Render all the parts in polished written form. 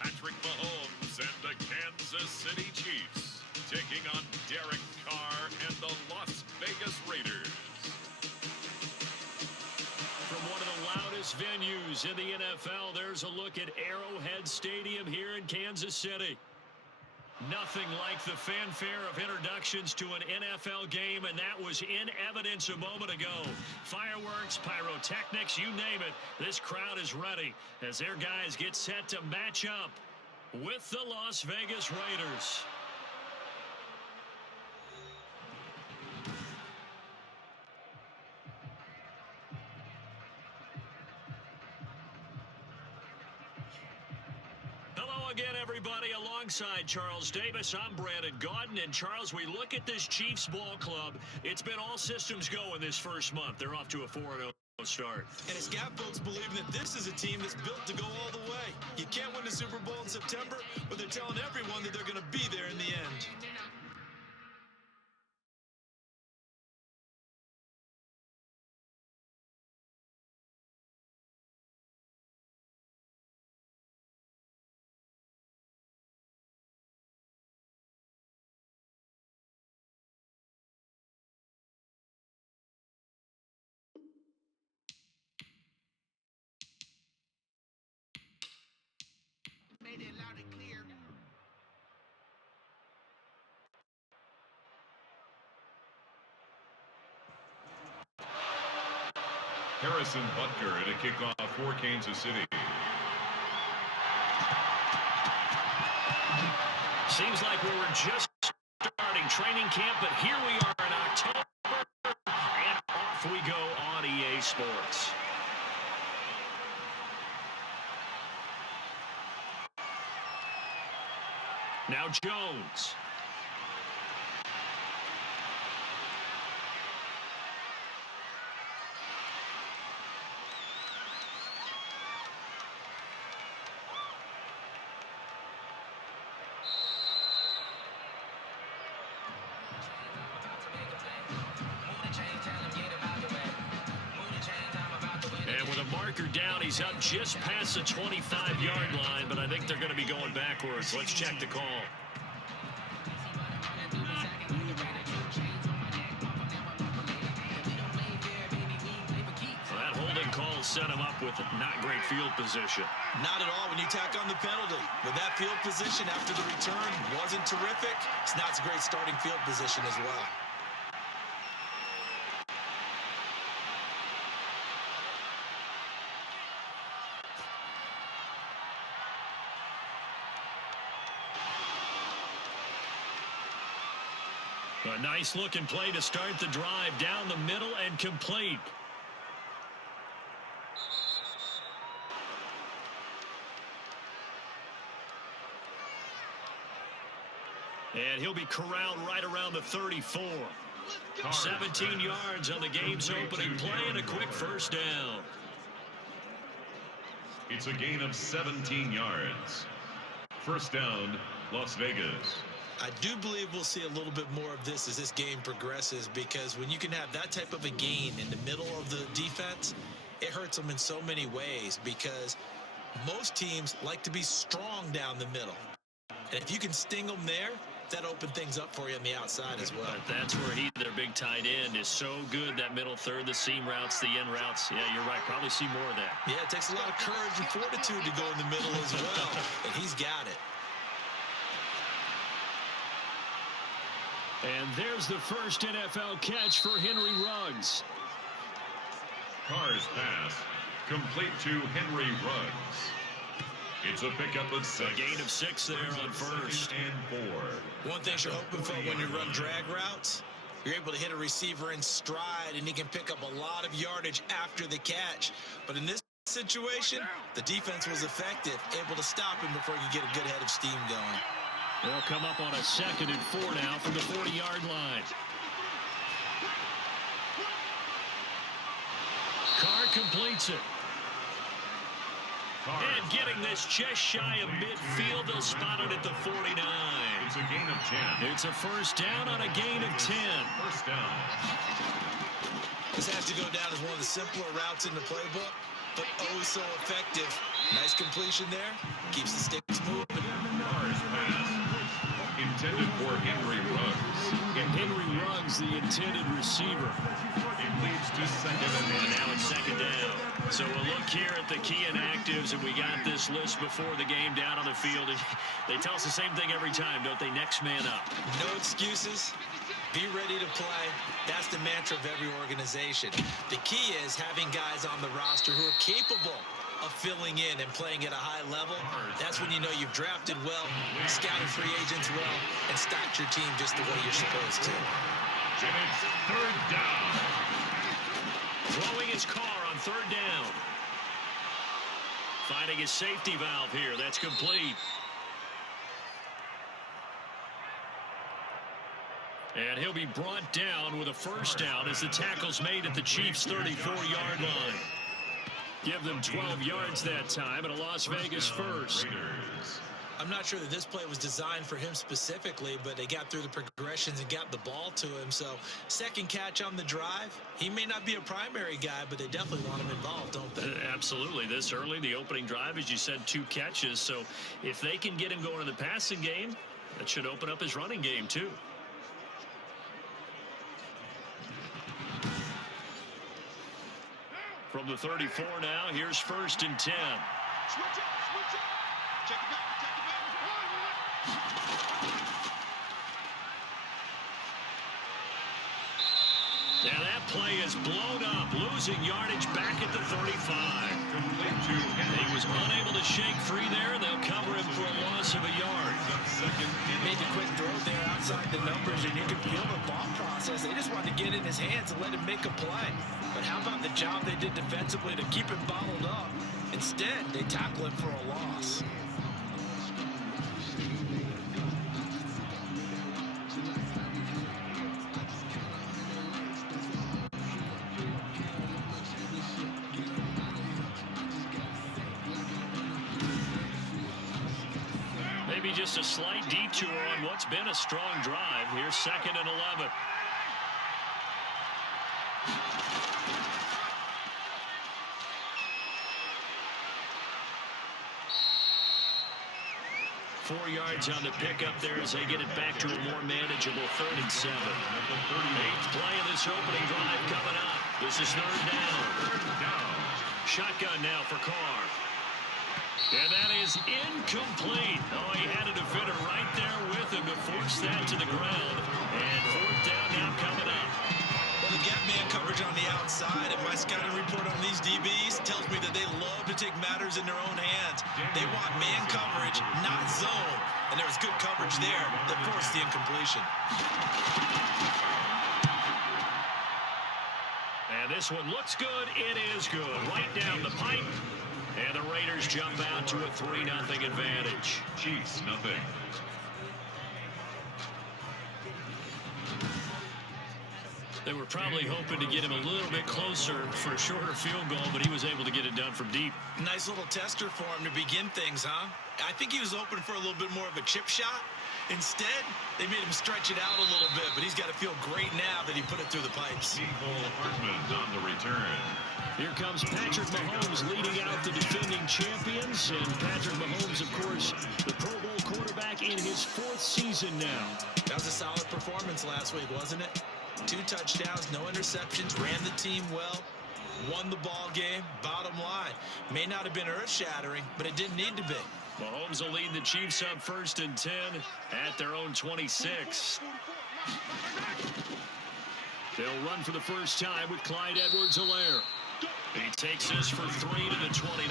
Patrick Mahomes and the Kansas City Chiefs taking on Derek Carr and the Las Vegas Raiders. From one of the loudest venues in the NFL, there's a look at Arrowhead Stadium here in Kansas City. Nothing like the fanfare of introductions to an NFL game, and that was in evidence a moment ago. Fireworks, pyrotechnics, you name it. This crowd is ready as their guys get set to match up with the Las Vegas Raiders. Again, everybody, alongside Charles Davis, I'm Brandon Gaudin. And Charles, we look at this Chiefs ball club. It's been all systems go in this first month. They're off to a 4-0 start. And it's got folks believing that this is a team that's built to go all the way. You can't win the Super Bowl in September, but they're telling everyone that they're going to be there in the end. Harrison Butker at a kickoff for Kansas City. Seems like we were just starting training camp, but here we are in October, and off we go on EA Sports. Now Jones. Down, he's up just past the 25-yard line, but I think they're going to be going backwards. Let's check the call. Well, that holding call set him up with not great field position. Not at all when you tack on the penalty. With that field position after the return wasn't terrific, it's not a great starting field position as well. A nice-looking play to start the drive down the middle and complete. And he'll be corralled right around the 34. 17 yards on the game's opening play and a quick first down. It's a gain of 17 yards. First down, Las Vegas. I do believe we'll see a little bit more of this as this game progresses, because when you can have that type of a gain in the middle of the defense, it hurts them in so many ways, because most teams like to be strong down the middle. And if you can sting them there, that opens things up for you on the outside as well. But that's where their big tight end is so good, that middle third, the seam routes, the in routes. Yeah, you're right. Probably see more of that. Yeah, it takes a lot of courage and fortitude to go in the middle as well, and he's got it. And there's the first NFL catch for Henry Ruggs. Carr's pass, complete to Henry Ruggs. It's a pickup of 6. A gain of 6 there on first. And 4. One thing you're hoping for when you run drag routes, you're able to hit a receiver in stride, and he can pick up a lot of yardage after the catch. But in this situation, the defense was effective, able to stop him before you get a good head of steam going. They'll come up on a 2nd and 4 now from the 40-yard line. Carr completes it. And getting this just shy of midfield, they'll spot it at the 49. It's a gain of 10. It's a first down on a gain of 10. First down. This has to go down as one of the simpler routes in the playbook. but oh so effective. Nice completion there. Keeps the sticks moving. Mars pass. Intended for Henry Ruggs. Henry Ruggs, the intended receiver. It leads to second and Now it's second down. So we'll look here at the key inactives, and we got this list before the game down on the field. And they tell us the same thing every time, don't they? Next man up. No excuses. Be ready to play. That's the mantra of every organization. The key is having guys on the roster who are capable of filling in and playing at a high level. That's when you know you've drafted well, scouted free agents well, and stacked your team just the way you're supposed to. and it's third down. Throwing his car on third down. Finding his safety valve here. That's complete. And he'll be brought down with a first down as the tackle's made at the Chiefs' 34-yard line. Give them 12 yards that time and a Las Vegas first. I'm not sure that this play was designed for him specifically, but they got through the progressions and got the ball to him. So second catch on the drive. He may not be a primary guy, but they definitely want him involved, don't they? Absolutely. This early, the opening drive, as you said, 2 catches. So if they can get him going in the passing game, that should open up his running game too. From the 34 now, here's first and 10. Switch up, switch up. Check it back, check it back. Now that play is blown up, losing yardage back at the 35. He was unable to shake free there. They'll cover him for a loss of a yard. Made a quick throw there outside the numbers, and you can feel the thought process. They just wanted to get in his hands and let him make a play. But how about the job they did defensively to keep him bottled up? Instead, they tackle him for a loss. Maybe just a slight detour on what's been a strong drive. Here's second and 11. Four yards on the pickup there as they get it back to a more manageable 3rd and 7. 8th play of this opening drive coming up. This is third down. Shotgun now for Carr. And that is incomplete. Oh, he had a defender right there with him to force that to the ground. And 4th down now coming up. Well, they've got man coverage on the outside, and my scouting report on these DBs tells me that they love to take matters in their own hands. They want man coverage, not zone. And there was good coverage there that forced the incompletion. And this one looks good. It is good. Right down the pipe. And the Raiders jump out to a 3-0 advantage. Chiefs, nothing. They were probably hoping to get him a little bit closer for a shorter field goal, but he was able to get it done from deep. Nice little tester for him to begin things, huh? I think he was open for a little bit more of a chip shot. Instead, they made him stretch it out a little bit, but he's got to feel great now that he put it through the pipes. Nicole Hartman on the return. Here comes Patrick Mahomes leading out the defending champions. And Patrick Mahomes, of course, the Pro Bowl quarterback in his 4th season now. That was a solid performance last week, wasn't it? 2 touchdowns, no interceptions, ran the team well, won the ball game. Bottom line, may not have been earth-shattering, but it didn't need to be. Mahomes will lead the Chiefs up 1st and 10 at their own 26. They'll run for the first time with Clyde Edwards-Helaire. He takes this for 3 to the 29.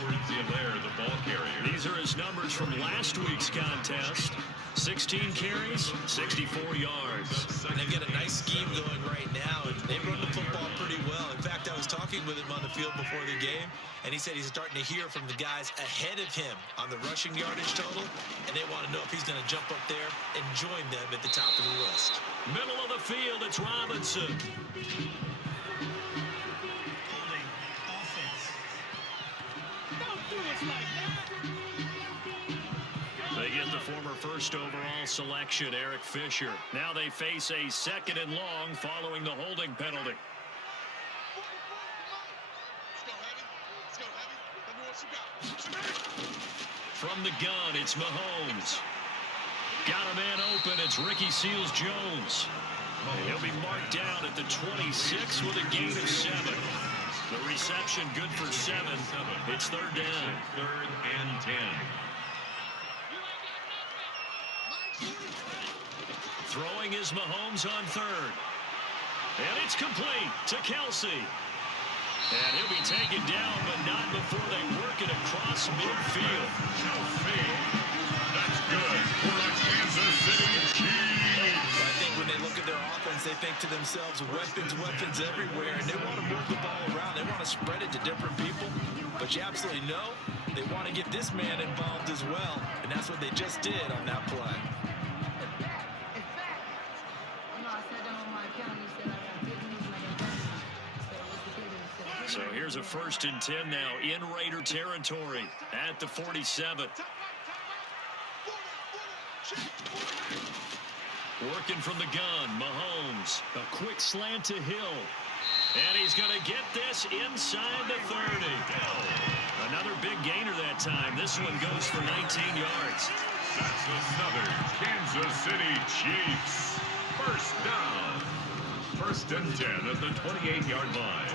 Edwards-Helaire, the ball carrier. These are his numbers from last week's contest. 16 carries, 64 yards. And they've got a nice scheme going right now, and they run the football pretty well. In fact, I was talking with him on the field before the game, and he said he's starting to hear from the guys ahead of him on the rushing yardage total, and they want to know if he's going to jump up there and join them at the top of the list. Middle of the field, it's Robinson. They get the former first overall selection, Eric Fisher. Now they face a 2nd and long following the holding penalty. the gun, it's Mahomes. Got a man open, it's Ricky Seals-Jones. He'll be marked down at the 26 with a gain of 7. The reception good for 7. It's third down. 3rd and 10. Throwing is Mahomes on 3rd. And it's complete to Kelsey. And he'll be taken down, but not before they work it across midfield. Kelsey. That's good for the Kansas City Chiefs. I think when they look at their offense, they think to themselves, weapons everywhere, and they want to move the ball around. They want to spread it to different people. But you absolutely know they want to get this man involved as well, and that's what they just did on that play. So here's a 1st and 10 now in Raider territory at the 47. Working from the gun, Mahomes. A quick slant to Hill. And he's going to get this inside the 30. Another big gainer that time. This one goes for 19 yards. That's another Kansas City Chiefs. First down. 1st and 10 at the 28-yard line.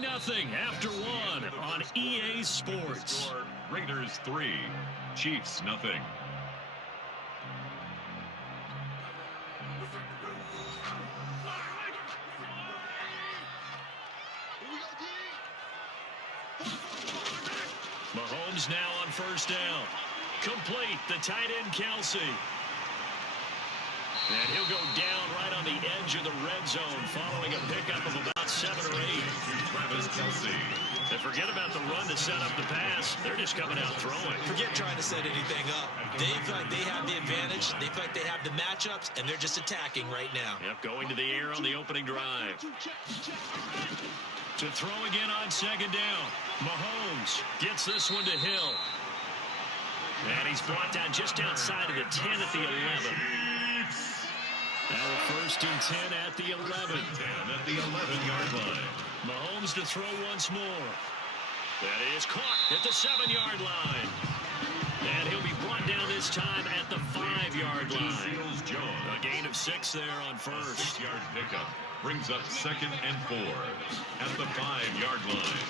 Nothing after 1 on EA Sports. Raiders 3, Chiefs nothing. Mahomes now on 1st down. Complete, the tight end Kelsey. And he'll go down right on the edge of the red zone following a pickup of about 7 or 8. Travis Kelsey. And forget about the run to set up the pass. They're just coming out throwing. Forget trying to set anything up. They feel like they have the advantage. They feel like they have the matchups, and they're just attacking right now. Yep, going to the air on the opening drive. To throw again on 2nd down. Mahomes gets this one to Hill. And he's brought down just outside of the 10 at the 11. Now a 1st and 10 at the 11. 10 at the 11-yard line. Mahomes to throw once more. That is caught at the 7-yard line. And he'll be brought down this time at the 5-yard line. A gain of 6 there on 1st. 6-yard pickup brings up 2nd and 4 at the 5-yard line.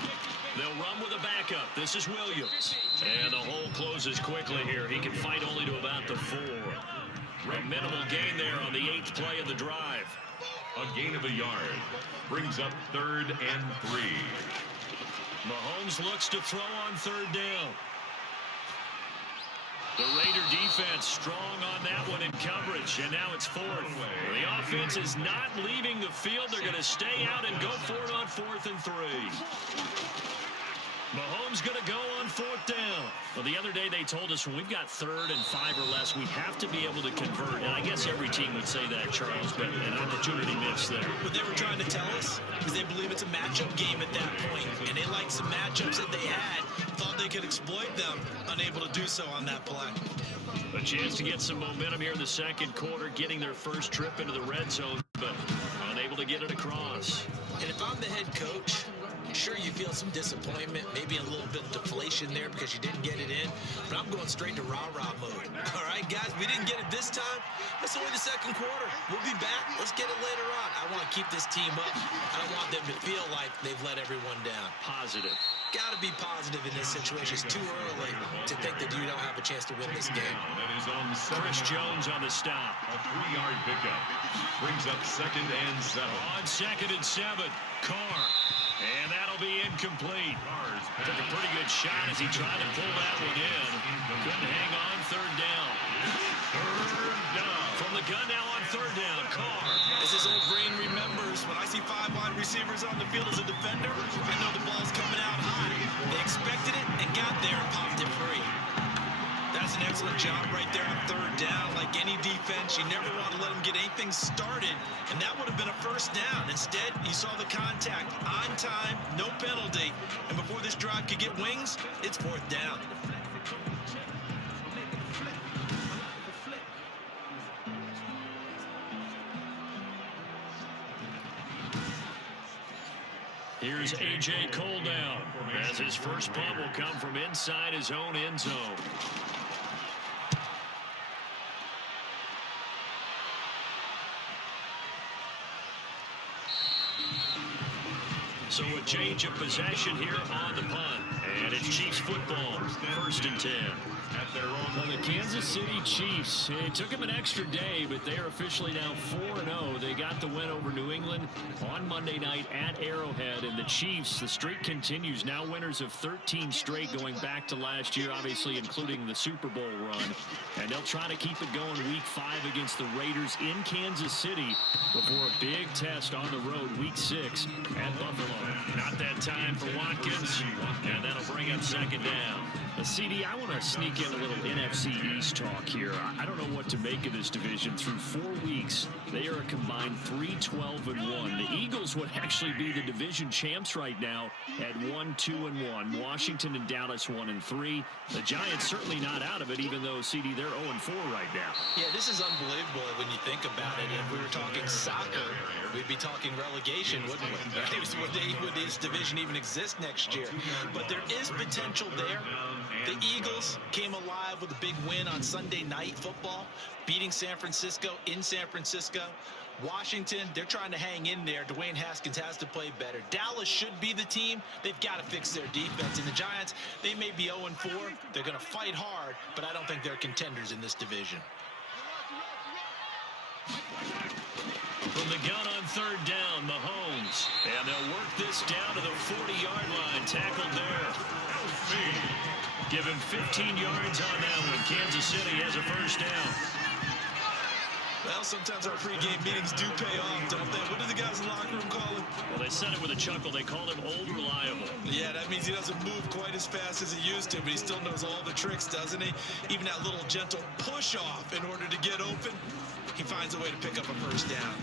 They'll run with a backup. This is Williams. And the hole closes quickly here. He can fight only to about the 4. A minimal gain there on the 8th play of the drive. A gain of a yard brings up 3rd and 3. Mahomes looks to throw on 3rd down. The Raider defense strong on that one in coverage, and now it's 4th. The offense is not leaving the field. They're going to stay out and go for it on 4th and 3. Mahomes going to go on 4th down. Well, the other day they told us when we've got 3rd and 5 or less, we have to be able to convert. And I guess every team would say that, Charles, but an opportunity missed there. What they were trying to tell us is they believe it's a matchup game at that point, and they liked some matchups that they had, thought they could exploit them, unable to do so on that play. A chance to get some momentum here in the 2nd quarter, getting their first trip into the red zone, but unable to get it across. And if I'm the head coach, sure, you feel some disappointment, maybe a little bit of deflation there because you didn't get it in, but I'm going straight to rah-rah mode. All right, guys, we didn't get it this time. It's only the 2nd quarter. We'll be back. Let's get it later on. I want to keep this team up. I don't want them to feel like they've let everyone down. Positive. Got to be positive in this situation. It's too early to think that you don't have a chance to win this game. That is on Chris Jones on the stop. A 3-yard pickup brings up 2nd and 7. On 2nd and 7, Carr. And that'll be incomplete. Took a pretty good shot as he tried to pull that one in. Couldn't hang on 3rd down. 3rd down. From the gun now on 3rd down, Carr. As his old brain remembers, when I see 5 wide receivers on the field as a defender, I know the ball's coming out high. They expected it and got there and popped it free. That's an excellent job right there on 3rd down. Like any defense, you never want to let them get anything started, and that would have been a 1st down. Instead, you saw the contact on time, no penalty, and before this drive could get wings, it's 4th down. Here's A.J. Cole down, as his first punt will come from inside his own end zone. So a change of possession here on the punt. And it's Chiefs football, 1st and 10. Well, the Kansas City Chiefs, it took them an extra day, but they are officially now 4-0. They got the win over New England on Monday night at Arrowhead. And the Chiefs, the streak continues, now winners of 13 straight going back to last year, obviously including the Super Bowl run. And they'll try to keep it going week 5 against the Raiders in Kansas City before a big test on the road week 6 at Buffalo. Not that time for Watkins, and that'll bring up 2nd down. CD, I want to sneak in a little NFC East talk here. I don't know what to make of this division. Through 4 weeks, they are a combined 3-12-1. The Eagles would actually be the division champs right now at 1-2-1. Washington and Dallas 1-3. The Giants certainly not out of it, even though, CD, they're 0-4 right now. Yeah, this is unbelievable when you think about it. If we were talking soccer, we'd be talking relegation, wouldn't we? Would this division even exist next year? But there is potential there. The Eagles came alive with a big win on Sunday Night Football, beating San Francisco in San Francisco. Washington, they're trying to hang in there. Dwayne Haskins has to play better. Dallas should be the team. They've got to fix their defense. And the Giants, they may be 0-4. They're going to fight hard, but I don't think they're contenders in this division. From the gun on 3rd down, Mahomes. And they'll work this down to the 40-yard line. Tackled there. Give him 15 yards on that one. Kansas City has a 1st down. Well, sometimes our pregame meetings do pay off, don't they? What do the guys in the locker room call him? Well, they said it with a chuckle. They called him Old Reliable. Yeah, that means he doesn't move quite as fast as he used to, but he still knows all the tricks, doesn't he? Even that little gentle push-off in order to get open, he finds a way to pick up a 1st down.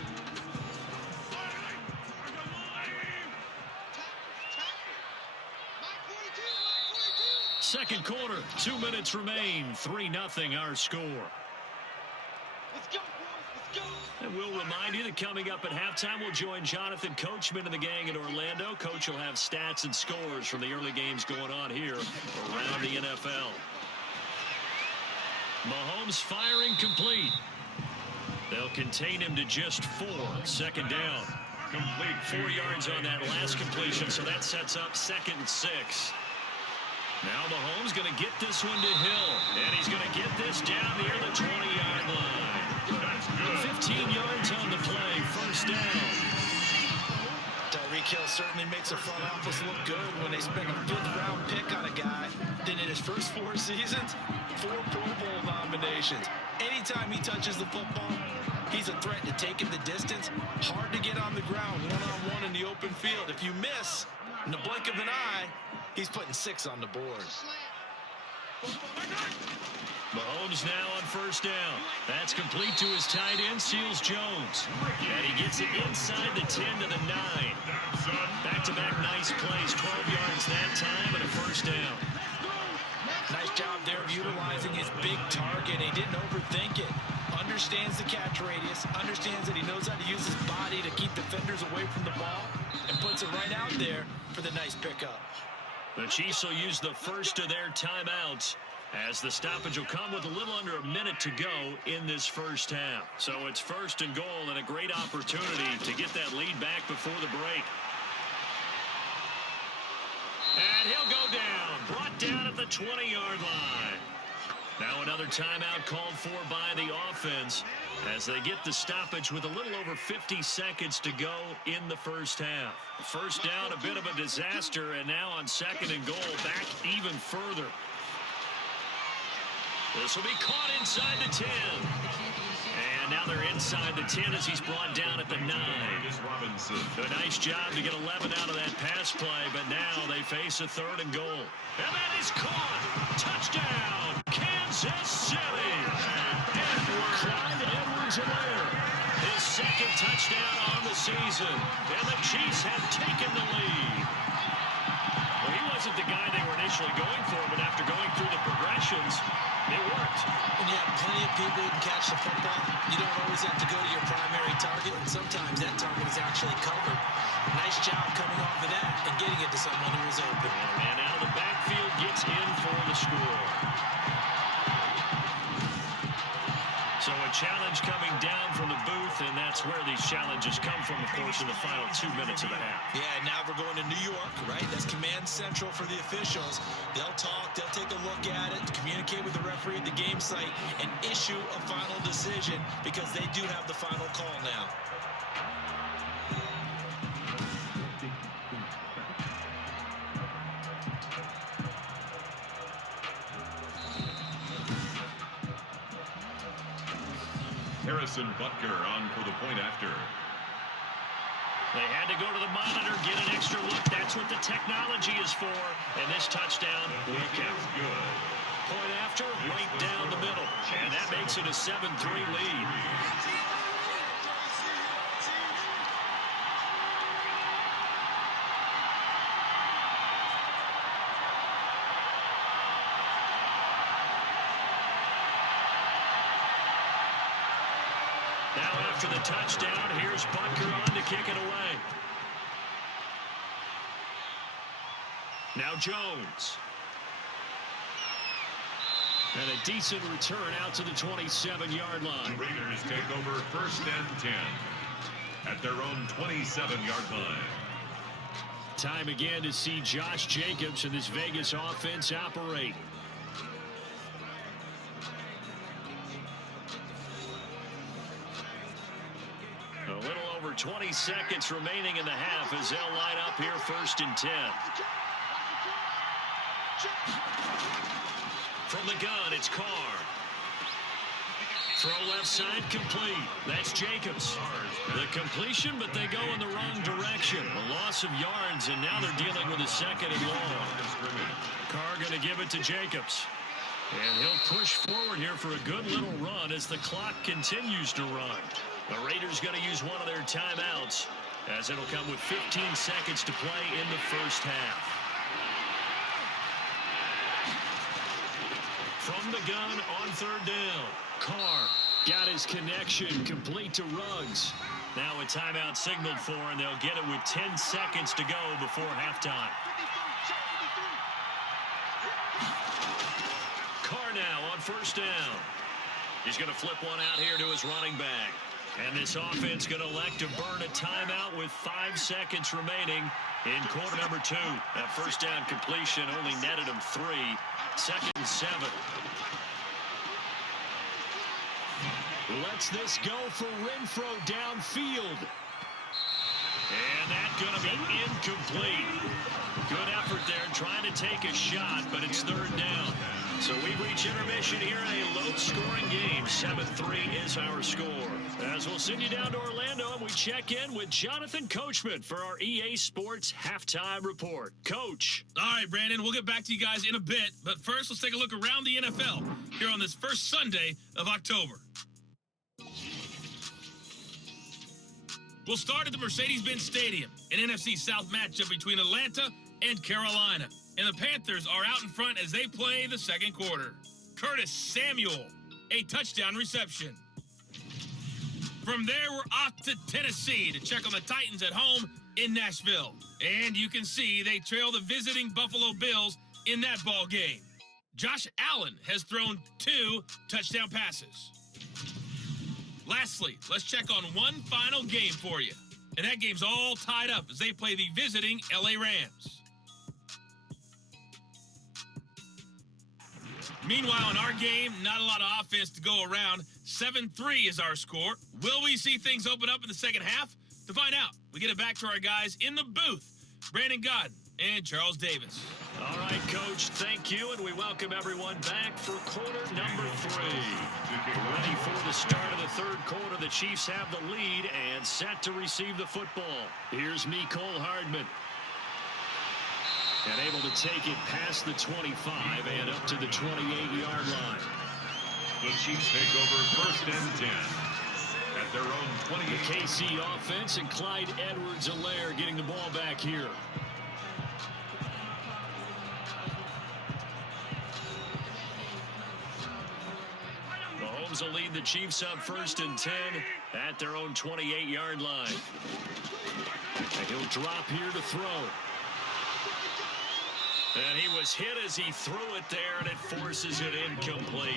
Second quarter, 2 minutes remain. 3-0 our score. Let's go, boys. Let's go. And we'll remind you that coming up at halftime, we'll join Jonathan Coachman and the gang in Orlando. Coach will have stats and scores from the early games going on here around the NFL. Mahomes firing complete. They'll contain him to just 4. 2nd down. Complete. 4 yards on that last completion, so that sets up 2nd and 6. Now Mahomes going to get this one to Hill, and he's going to get this down near the 20-yard line. 15 yards on the play, 1st down. Tyreek Hill certainly makes a front office look good when they spend a 5th-round pick on a guy. Then in his first 4 seasons, 4 Pro Bowl nominations. Anytime he touches the football, he's a threat to take him the distance. Hard to get on the ground one-on-one in the open field. If you miss, in the blink of an eye, he's putting 6 on the board. Mahomes now on 1st down. That's complete to his tight end, Seals Jones. And he gets it inside the 10 to the 9. Back-to-back nice plays, 12 yards that time, and a 1st down. Nice job there of utilizing his big target. He didn't overthink it. Understands the catch radius, understands that he knows how to use his body to keep defenders away from the ball, and puts it right out there for the nice pickup. The Chiefs will use the first of their timeouts as the stoppage will come with a little under a minute to go in this 1st half. So it's 1st and goal and a great opportunity to get that lead back before the break. And he'll go down, brought down at the 20-yard line. Now another timeout called for by the offense as they get the stoppage with a little over 50 seconds to go in the 1st half. 1st down, a bit of a disaster, and now on 2nd and goal, back even further. This will be caught inside the 10. And now they're inside the 10 as he's brought down at the 9. A nice job to get 11 out of that pass play, but now they face a 3rd and goal. And that is caught. Touchdown, Kansas City. Clyde Edwards-Helaire, his 2nd touchdown on the season. And the Chiefs have taken the lead. Well, he wasn't the guy they were initially going for, but after going through the progressions, it worked. When you have plenty of people who can catch the football, you don't always have to go to your primary target, and sometimes that target is actually covered. Nice job coming off of that and getting it to someone who was open. And a man out of the backfield gets in for the score. So a challenge coming down from the booth, and that's where these challenges come from, of course, in the final 2 minutes of the half. Yeah, now we're going to New York, right? That's command central for the officials. They'll talk, they'll take a look at it, communicate with the referee at the game site, and issue a final decision because they do have the final call now. Harrison Butker on for the point after. They had to go to the monitor, get an extra look. That's what the technology is for. And this touchdown will count. Good. Point after, right down the middle. And that makes it a 7-3 lead. Now after the touchdown, here's Butker on to kick it away. Now Jones. And a decent return out to the 27-yard line. The Raiders take over 1st and 10 at their own 27-yard line. Time again to see Josh Jacobs and this Vegas offense operate. A little over 20 seconds remaining in the half as they'll line up here 1st and 10. From the gun, it's Carr. Throw left side complete. That's Jacobs. The completion, but they go in the wrong direction. A loss of yards, and now they're dealing with a 2nd and long. Carr going to give it to Jacobs. And he'll push forward here for a good little run as the clock continues to run. The Raiders going to use one of their timeouts as it'll come with 15 seconds to play in the 1st half. From the gun on 3rd down. Carr got his connection complete to Ruggs. Now a timeout signaled for, and they'll get it with 10 seconds to go before halftime. Carr now on 1st down. He's going to flip one out here to his running back. And this offense going to elect to burn a timeout with 5 seconds remaining in quarter number 2. That 1st down completion only netted him 3. 2nd and 7. Lets this go for Renfro downfield. And that's going to be incomplete. Good effort there trying to take a shot, but it's 3rd down. So we reach intermission here in a low-scoring game. 7-3 is our score. As we'll send you down to Orlando, and we check in with Jonathan Coachman for our EA Sports Halftime Report. Coach. All right, Brandon, we'll get back to you guys in a bit. But first, let's take a look around the NFL here on this first Sunday of October. We'll start at the Mercedes-Benz Stadium, an NFC South matchup between Atlanta and Carolina. And the Panthers are out in front as they play the 2nd quarter. Curtis Samuel, a touchdown reception. From there, we're off to Tennessee to check on the Titans at home in Nashville. And you can see they trail the visiting Buffalo Bills in that ball game. Josh Allen has thrown 2 touchdown passes. Lastly, let's check on one final game for you. And that game's all tied up as they play the visiting LA Rams. Meanwhile, in our game, not a lot of offense to go around. 7-3 is our score. Will we see things open up in the 2nd half? To find out, we get it back to our guys in the booth, Brandon Godden and Charles Davis. All right, Coach, thank you, and we welcome everyone back for quarter number 3. Ready for the start of the 3rd quarter. The Chiefs have the lead and set to receive the football. Here's Mecole Hardman. And able to take it past the 25 and up to the 28-yard line. The Chiefs take over 1st and 10 at their own 28. The KC offense and Clyde Edwards-Helaire getting the ball back here. Mahomes will lead the Chiefs up 1st and 10 at their own 28-yard line. And he'll drop here to throw. And he was hit as he threw it there, and it forces it incomplete.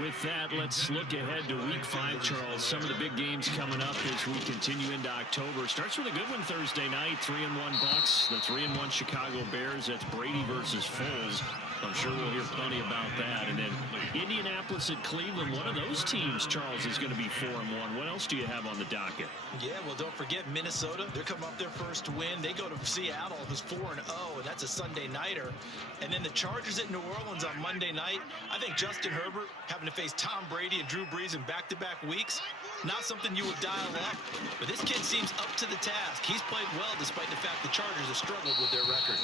With that, let's look ahead to Week 5, Charles. Some of the big games coming up as we continue into October. Starts with a good one Thursday night, 3-1 Bucks. The 3-1 Chicago Bears. That's Brady versus Foles. I'm sure we'll hear plenty about that. And then Indianapolis at Cleveland. One of those teams, Charles, is going to be 4-1. What else do you have on the docket? Yeah, well, don't forget Minnesota. They're coming off their first win. They go to Seattle, who's 4-0, and that's a Sunday nighter. And then the Chargers at New Orleans on Monday night. I think Justin Herbert having to face Tom Brady and Drew Brees in back-to-back weeks, not something you would dial up. But this kid seems up to the task. He's played well despite the fact the Chargers have struggled with their record.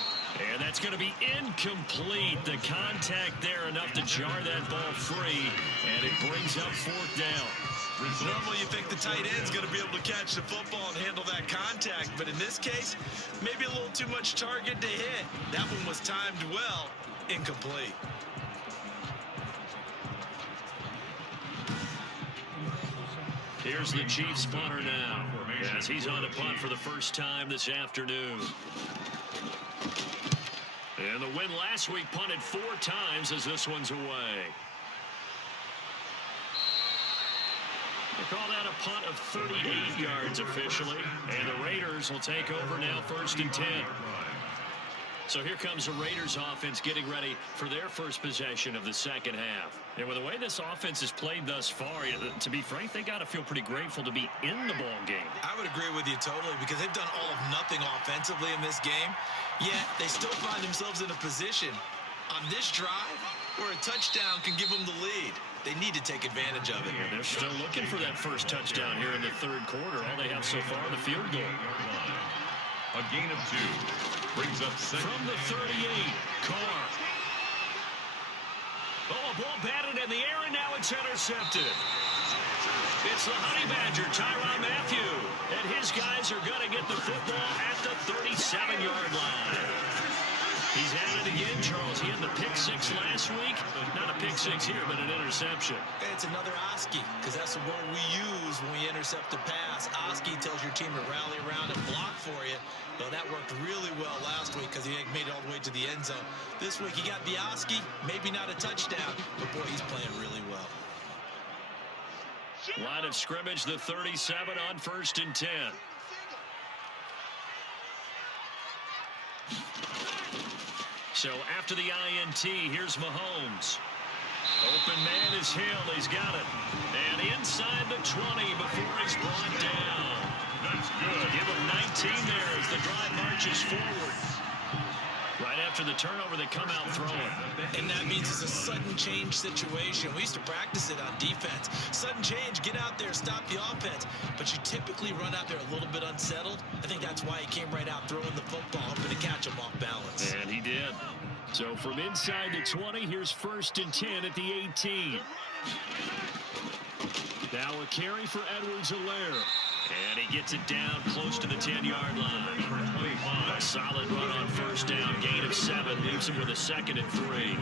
And that's going to be incomplete. The contact there enough to jar that ball free, and it brings up 4th down. Normally you think the tight end's going to be able to catch the football and handle that contact, but in this case, maybe a little too much target to hit. That one was timed well, incomplete. Here's the Chiefs punter now, as he's on a punt for the first time this afternoon. And the win last week punted 4 times as this one's away. They call that a punt of 38 yards officially. And the Raiders will take over now 1st and 10. So here comes the Raiders offense getting ready for their first possession of the second half. And with the way this offense has played thus far, to be frank, they got to feel pretty grateful to be in the ball game. I would agree with you totally because they've done all of nothing offensively in this game, yet they still find themselves in a position on this drive where a touchdown can give them the lead. They need to take advantage of it. Yeah, they're still looking for that first touchdown here in the 3rd quarter. All they have so far, the field goal. A gain of 2. Brings up second. From the 38, Carr. Oh, a ball batted in the air, and now it's intercepted. It's the Honey Badger, Tyrann Mathieu. And his guys are going to get the football at the 37-yard line. He's had it again, Charles. He had the pick 6 last week. Not a pick 6 here, but an interception. It's another Oski, because that's the word we use when we intercept a pass. Oski tells your team to rally around and block for you. Well, that worked really well last week because he made it all the way to the end zone. This week he got the Oski, maybe not a touchdown, but boy, he's playing really well. Line of scrimmage, the 37 on 1st and 10. So after the INT, here's Mahomes. Open man is Hill. He's got it. And inside the 20 before he's brought down. That's good. Give him 19 there as the drive marches forward. Right after the turnover, they come out throwing. And that means it's a sudden change situation. We used to practice it on defense. Sudden change, get out there, stop the offense. But you typically run out there a little bit unsettled. I think that's why he came right out throwing the football, hoping to catch him off balance. And he did. So from inside the 20, here's 1st and 10 at the 18. Now a carry for Edwards-Helaire. And he gets it down close to the 10-yard line. A solid run on 1st down, gain of 7, leaves him with a 2nd and 3.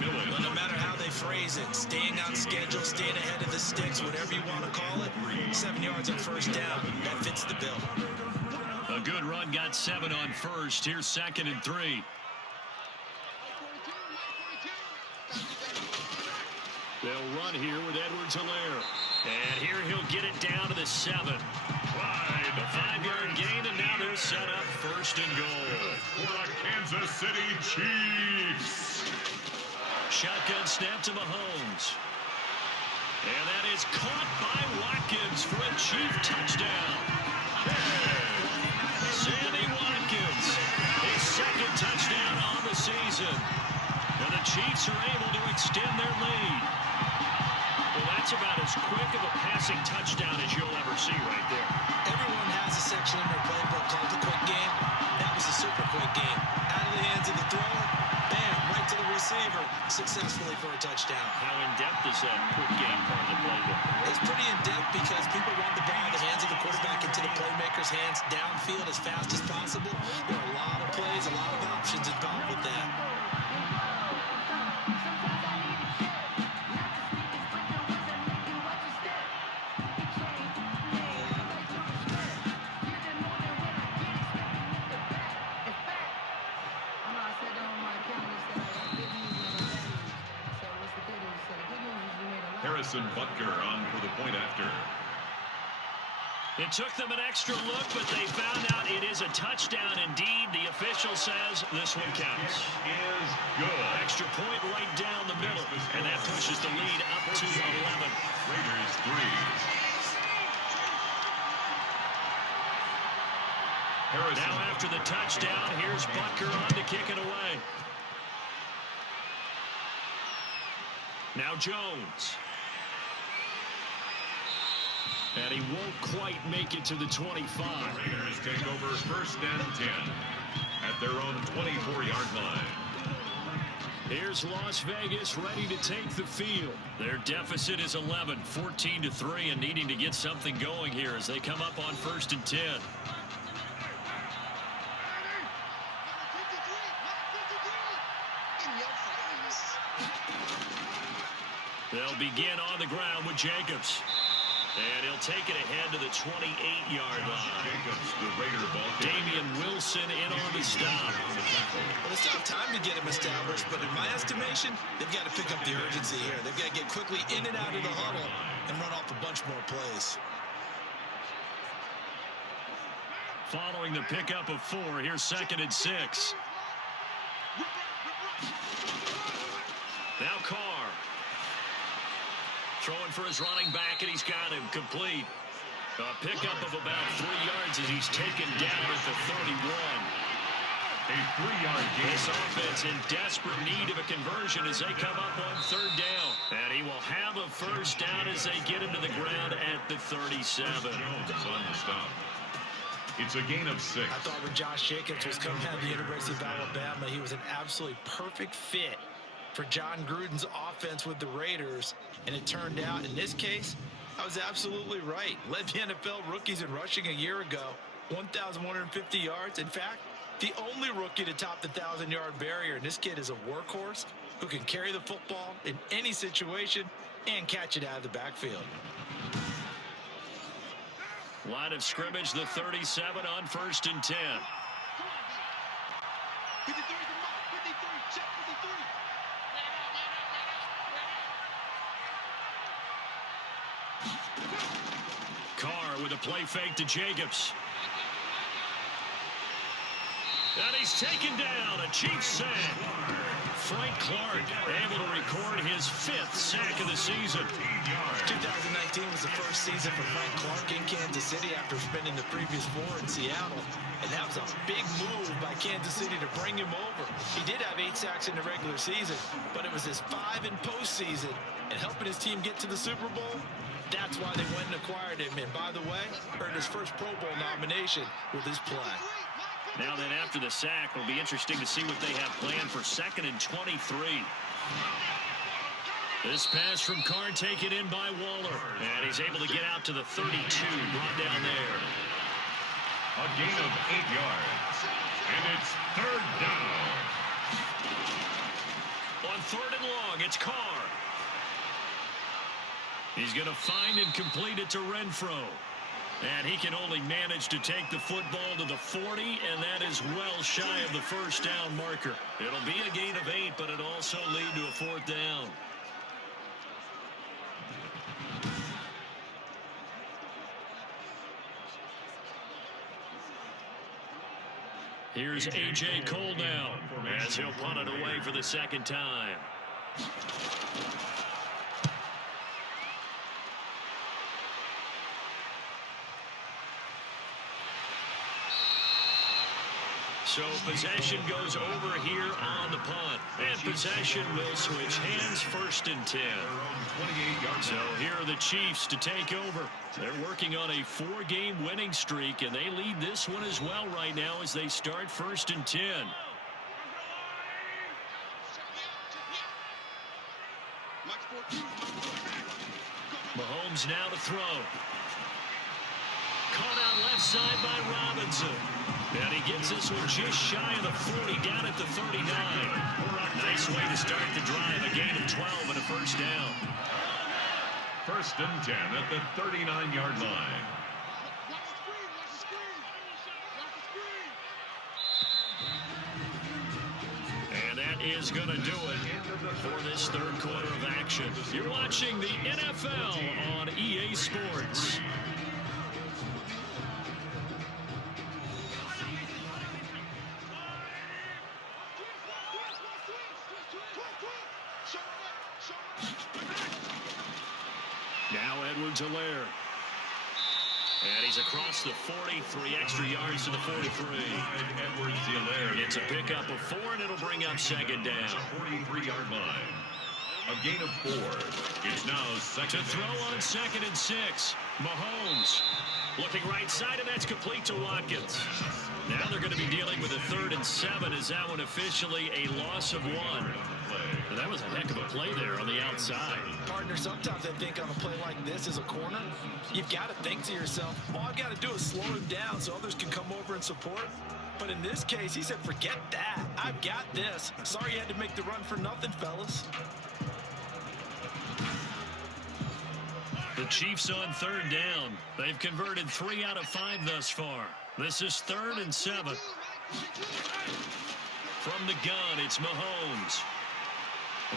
Well, no matter how they phrase it, staying on schedule, staying ahead of the sticks, whatever you want to call it, 7 yards on 1st down, that fits the bill. A good run, got 7 on 1st. Here's 2nd and 3. They'll run here with Edwards-Helaire. And here he'll get it down to the 7. Wide. A 5-yard gain, and now they're set up 1st and goal. For the Kansas City Chiefs. Shotgun snap to Mahomes. And that is caught by Watkins for a Chief touchdown. Sammy Watkins, his 2nd touchdown on the season. And the Chiefs are able to extend their lead. Well, that's about as quick of a passing touchdown as you'll ever see right there. Everyone has a section in their playbook called the quick game. That was a super quick game. Out of the hands of the thrower, bam, right to the receiver, successfully for a touchdown. How in-depth is that quick game part of the playbook? It's pretty in-depth because people want the ball in the hands of the quarterback into the playmaker's hands downfield as fast as possible. There are a lot of plays, a lot of options involved with that. Harrison Butker on for the point after. It took them an extra look, but they found out it is a touchdown indeed. The official says this one counts. Is good. Extra point right down the middle, and that pushes the lead up to 11. Raiders 3. Now after the touchdown, here's Butker on to kick it away. Now Jones. And he won't quite make it to the 25. Raiders take over 1st and 10 at their own 24-yard line. Here's Las Vegas ready to take the field. Their deficit is 11, 14-3, and needing to get something going here as they come up on 1st and 10. They'll begin on the ground with Jacobs. And he'll take it ahead to the 28-yard line. Jacobs, the Raider ball. Damian Wilson in on the stop. Well, it's not time to get him established, but in my estimation, they've got to pick up the urgency here. They've got to get quickly in and out of the huddle and run off a bunch more plays. Following the pickup of 4, here's 2nd and 6. Now Carr. Throwing for his running back, and he's got him complete. A pickup of about 3 yards as he's taken down at the 31. A 3-yard gain. This offense in desperate need of a conversion as they come up on 3rd down. And he will have a 1st down as they get into the ground at the 37. Jones on the stop. It's a gain of 6. I thought when Josh Jacobs was coming out of the University of Alabama, he was an absolutely perfect fit for John Gruden's offense with the Raiders, and it turned out in this case I was absolutely right. Led the NFL rookies in rushing a year ago, 1,150 yards. In fact, the only rookie to top the 1,000-yard barrier, and this kid is a workhorse who can carry the football in any situation and catch it out of the backfield. Line of scrimmage, the 37 on 1st and 10. 53 is the mark. 53. Check 53. Carr with a play fake to Jacobs. And he's taken down. A Chiefs sack. Frank Clark able to record his 5th sack of the season. 2019 was the first season for Frank Clark in Kansas City after spending the previous 4 in Seattle. And that was a big move by Kansas City to bring him over. He did have 8 sacks in the regular season, but it was his 5 in postseason. And helping his team get to the Super Bowl, that's why they went and acquired him. And by the way, earned his first Pro Bowl nomination with his play. Now then, after the sack, it'll be interesting to see what they have planned for 2nd and 23. This pass from Carr taken in by Waller. And he's able to get out to the 32, brought down there. A gain of 8 yards. And it's 3rd down. On 3rd and long, it's Carr. He's going to find and complete it to Renfro. And he can only manage to take the football to the 40, and that is well shy of the 1st down marker. It'll be a gain of 8, but it'll also lead to a 4th down. Here's A.J. Cole now as he'll punt it away for the 2nd time. So possession goes over here on the punt. And possession will switch hands 1st and 10. So here are the Chiefs to take over. They're working on a 4-game winning streak, and they lead this one as well right now as they start 1st and 10. Mahomes now to throw. Caught out left side by Robinson. And he gets this one just shy of the 40, down at the 39. Nice way to start the drive. A gain of 12 and a 1st down. 1st and 10 at the 39-yard line. And that that is going to do it for this third quarter of action. You're watching the NFL on EA Sports. Now Edwards-Helaire. And he's across the 43 extra yards to the 43. It's a pickup of 4, and it'll bring up second down. 43-yard line. A gain of 4. It's now second. To throw on 2nd and 6. Mahomes looking right side, and that's complete to Watkins. Now they're going to be dealing with a 3rd and 7. Is that one officially a loss of 1? Well, that was a heck of a play there on the outside. Partner, sometimes I think on a play like this as a corner, you've got to think to yourself, all I've got to do is slow him down so others can come over and support. But in this case, he said, forget that. I've got this. Sorry you had to make the run for nothing, fellas. The Chiefs on 3rd down. They've converted 3 out of 5 thus far. This is 3rd and 7. From the gun, it's Mahomes.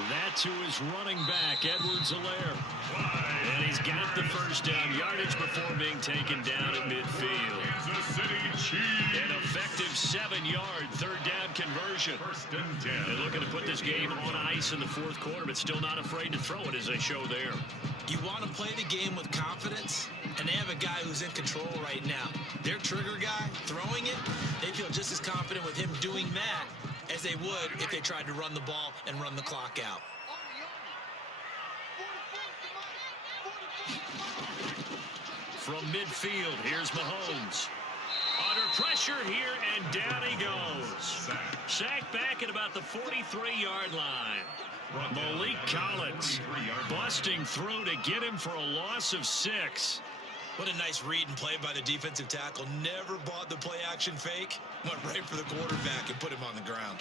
That's who is running back, Edwards-Helaire. And he's got the first down yardage before being taken down at midfield. Kansas City Chiefs. An effective 7-yard 3rd down conversion. 1st and 10. They're looking to put this game on ice in the 4th quarter, but still not afraid to throw it as they show there. You want to play the game with confidence, and they have a guy who's in control right now. Their trigger guy, throwing it, they feel just as confident with him doing that as they would if they tried to run the ball and run the clock out. From midfield, here's Mahomes. Under pressure here, and down he goes. Sacked back at about the 43-yard line. Malik Collins busting through to get him for a loss of 6. What a nice read and play by the defensive tackle. Never bought the play-action fake. Went right for the quarterback and put him on the ground.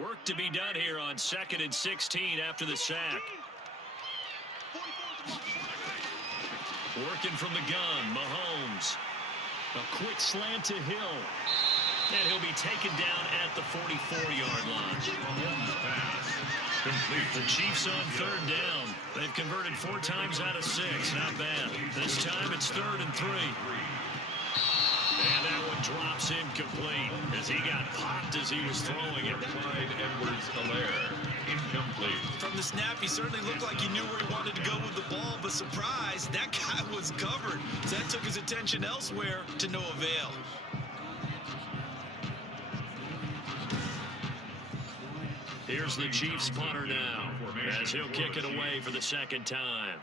Work to be done here on 2nd and 16 after the sack. Working from the gun, Mahomes. A quick slant to Hill. And he'll be taken down at the 44-yard line. Mahomes pass. Complete. The Chiefs on 3rd down. They've converted 4 times out of 6. Not bad. This time it's 3rd and 3. And that one drops incomplete as he got popped as he was throwing it. Clyde Edwards-Helaire. Incomplete. From the snap, he certainly looked like he knew where he wanted to go with the ball, but surprise, that guy was covered. So that took his attention elsewhere to no avail. Here's the Chiefs punter now as he'll kick it away for the 2nd time.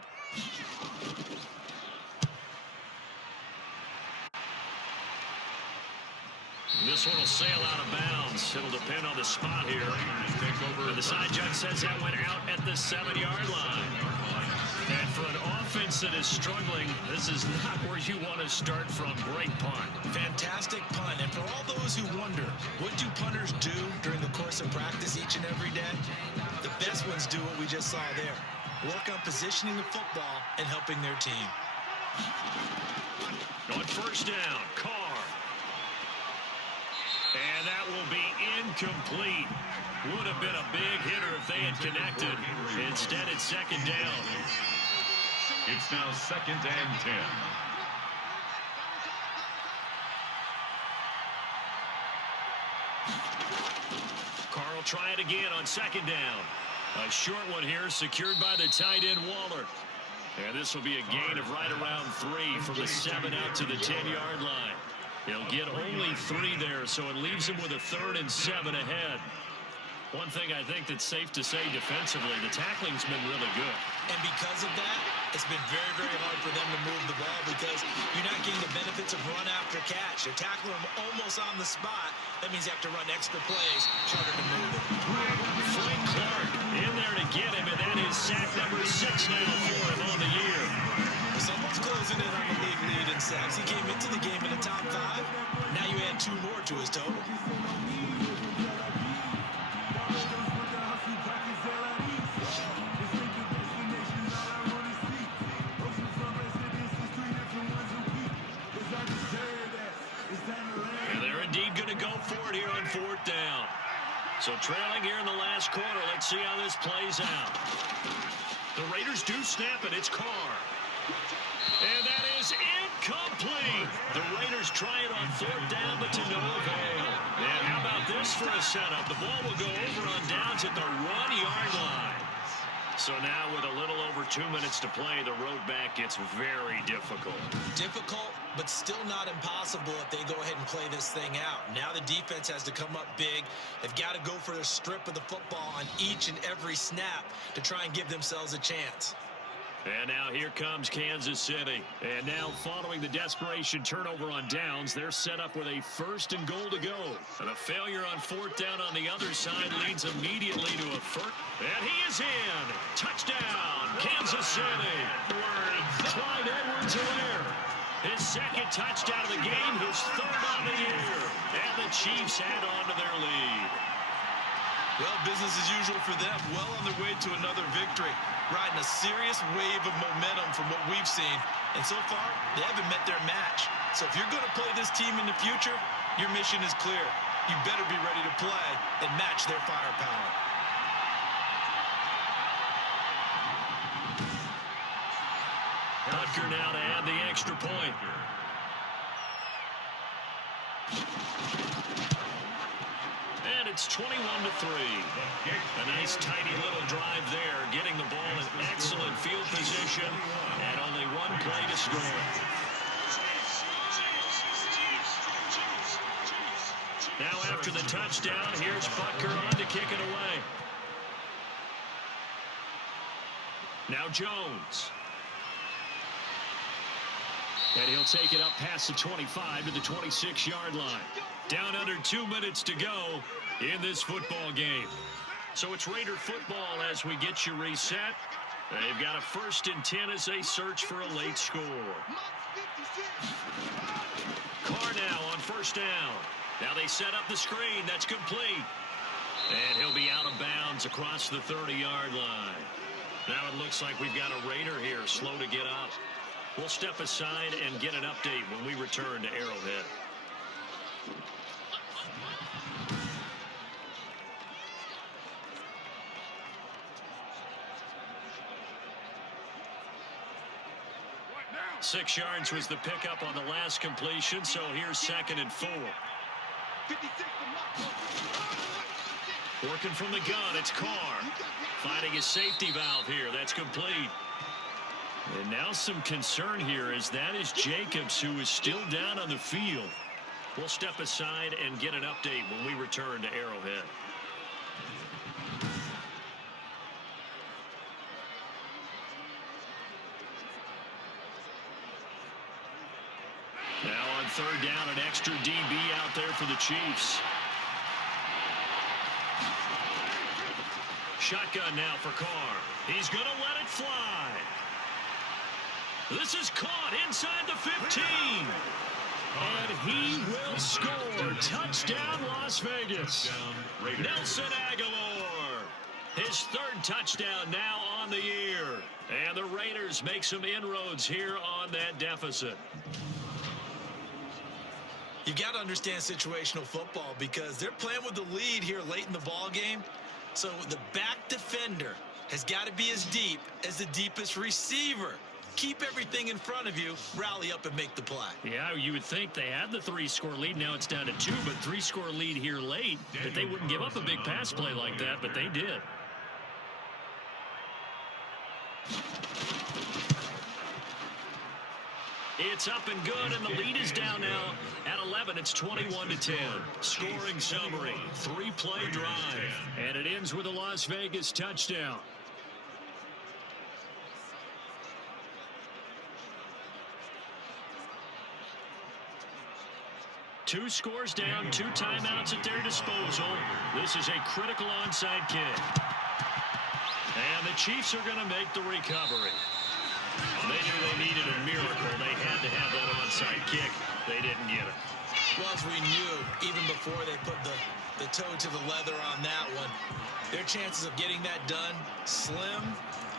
This one will sail out of bounds. It'll depend on the spot here. And the side judge says that went out at the 7-yard line. And for an offense that is struggling, this is not where you want to start from. Great punt. Fantastic punt. And for all those who wonder, what do punters do during the course of practice each and every day? The best ones do what we just saw there. Work on positioning the football and helping their team. On 1st down, Carr. And that will be incomplete. Would have been a big hitter if they had connected. Instead, it's 2nd down. It's now 2nd and 10. Carr will try it again on 2nd down. A short one here secured by the tight end Waller. And this will be a gain of right around 3 from the 7 out to the 10-yard line. He'll get only 3 there, so it leaves him with a 3rd and 7 ahead. One thing I think that's safe to say defensively, the tackling's been really good. And because of that, it's been very, very hard for them to move the ball because you're not getting the benefits of run after catch. They're tackling them almost on the spot. That means you have to run extra plays, harder to move it. Frank Clark in there to get him, and that is sack number 6 now for him on the year. Someone's closing in on the league lead in sacks. He came into the game in the top 5. Now you add 2 more to his total. indeed going to go for it here on 4th down. So trailing here in the last quarter. Let's see how this plays out. The Raiders do snap it. It's Carr. And that is incomplete. The Raiders try it on 4th down, but to no avail. And how about this for a setup? The ball will go over on downs at the 1-yard line. So now with a little over 2 minutes to play, the road back gets very difficult. Difficult, but still not impossible if they go ahead and play this thing out. Now the defense has to come up big. They've got to go for a strip of the football on each and every snap to try and give themselves a chance. And now here comes Kansas City. And now following the desperation turnover on downs, they're set up with a 1st and goal to go. And a failure on 4th down on the other side leads immediately to a first. And he is in. Touchdown, Kansas City. Clyde Edwards-Helaire. His 2nd touchdown of the game, his 3rd on the year. And the Chiefs add on to their lead. Well, business as usual for them. Well on their way to another victory. Riding a serious wave of momentum from what we've seen. And so far, they haven't met their match. So if you're going to play this team in the future, your mission is clear. You better be ready to play and match their firepower. Butker now to add the extra point. And it's 21-3. A nice tidy little drive there, getting the ball in excellent field position and only 1 play to score. Now after the touchdown, here's Butker on to kick it away. Now Jones. And he'll take it up past the 25 to the 26-yard line. Down under 2 minutes to go in this football game. So it's Raider football as we get you reset. They've got a 1st and 10 as they search for a late score. Carr now on 1st down. Now they set up the screen. That's complete. And he'll be out of bounds across the 30-yard line. Now it looks like we've got a Raider here slow to get up. We'll step aside and get an update when we return to Arrowhead. Six yards was the pickup on the last completion, so here's 2nd and 4. Working from the gun, it's Carr. Finding his safety valve here, that's complete. And now some concern here as that is Jacobs, who is still down on the field. We'll step aside and get an update when we return to Arrowhead. Now on 3rd down, an extra DB out there for the Chiefs. Shotgun now for Carr. He's going to let it fly. This is caught inside the 15. And he will score. Touchdown, Las Vegas. Nelson Aguilar. His 3rd touchdown now on the year. And the Raiders make some inroads here on that deficit. You've got to understand situational football because they're playing with the lead here late in the ball game. So the back defender has got to be as deep as the deepest receiver. Keep everything in front of you, rally up and make the play. Yeah, you would think they had the 3-score lead. Now it's down to 2, but 3-score lead here late. That they wouldn't give up a big pass play like that, but they did. It's up and good, and the lead is down now at 11. It's 21-10. Scoring summary, 3-play drive, and it ends with a Las Vegas touchdown. Two scores down, 2 timeouts at their disposal. This is a critical onside kick. And the Chiefs are going to make the recovery. They knew they needed a miracle. They had to have that onside kick. They didn't get it. Well, as we knew, even before they put the toe to the leather on that one, their chances of getting that done, slim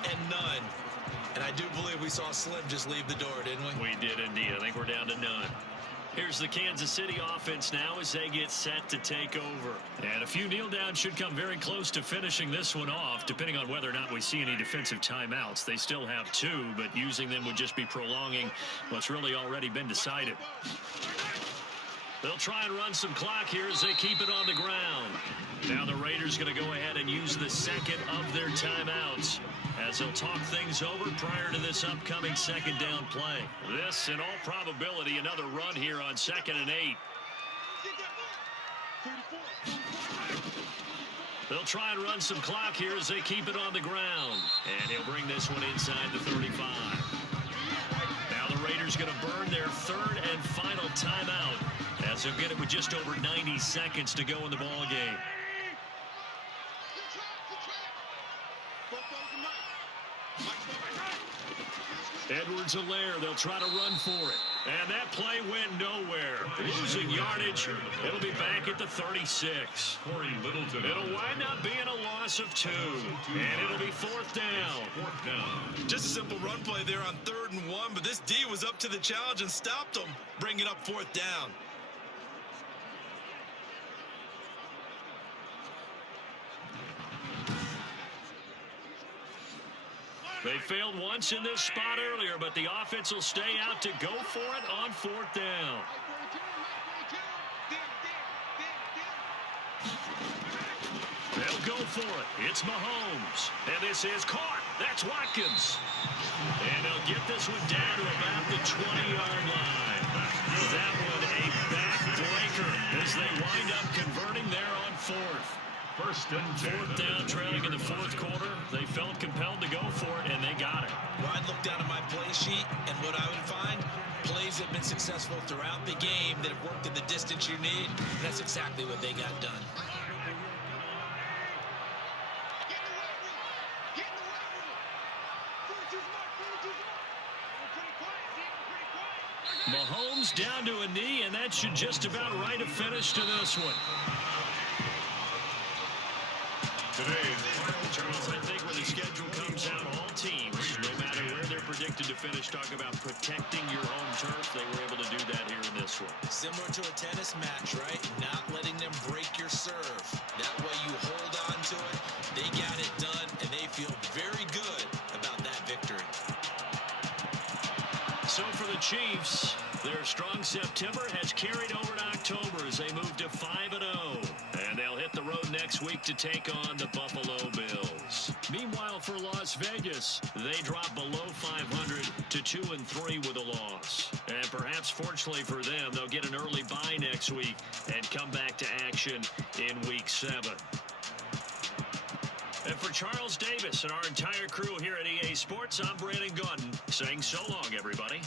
and none. And I do believe we saw Slim just leave the door, didn't we? We did indeed. I think we're down to none. Here's Here's the Kansas City offense now as they get set to take over. And a few kneel downs should come very close to finishing this one off, depending on whether or not we see any defensive timeouts. They still have 2, but using them would just be prolonging what's really already been decided. They'll try and run some clock here as they keep it on the ground. Now the Raiders going to go ahead and use the second of their timeouts as they'll talk things over prior to this upcoming second down play. This, in all probability, another run here on 2nd and 8. They'll try and run some clock here as they keep it on the ground. And he'll bring this one inside the 35. Now the Raiders going to burn their 3rd and final timeout as they'll get it with just over 90 seconds to go in the ball game. Edwards-Helaire, they'll try to run for it. And that play went nowhere. Losing yardage. It'll be back at the 36. It'll wind up being a loss of 2. And it'll be 4th down. Just a simple run play there on 3rd and 1, but this D was up to the challenge and stopped them. Bring it up 4th down. They failed once in this spot earlier, but the offense will stay out to go for it on 4th down. They'll go for it. It's Mahomes. And this is caught. That's Watkins. And they'll get this one down to about the 20-yard line. That one a backbreaker as they wind up converting there on 4th. 4th down, trailing in the 4th quarter. They felt compelled to go for it, and they got it. Well, I'd look down at my play sheet, and what I would find, plays have been successful throughout the game that have worked in the distance you need. And that's exactly what they got done. Mahomes down to a knee, and that should just about write a finish to this one. Today's final Charles, I think when the schedule comes out, all teams, no matter where they're predicted to finish, talk about protecting your home turf. They were able to do that here in this one. Similar to a tennis match, right? Not letting them break your serve. That way you hold on to it. They got it done, and they feel very good about that victory. So for the Chiefs, their strong September has carried over to October as they move to 5-0. And they'll hit the road next week to take on the Buffalo Bills. Meanwhile, for Las Vegas, they drop below 500 to 2-3 with a loss. And perhaps fortunately for them, they'll get an early bye next week and come back to action in Week 7. And for Charles Davis and our entire crew here at EA Sports, I'm Brandon Gauton saying so long, everybody.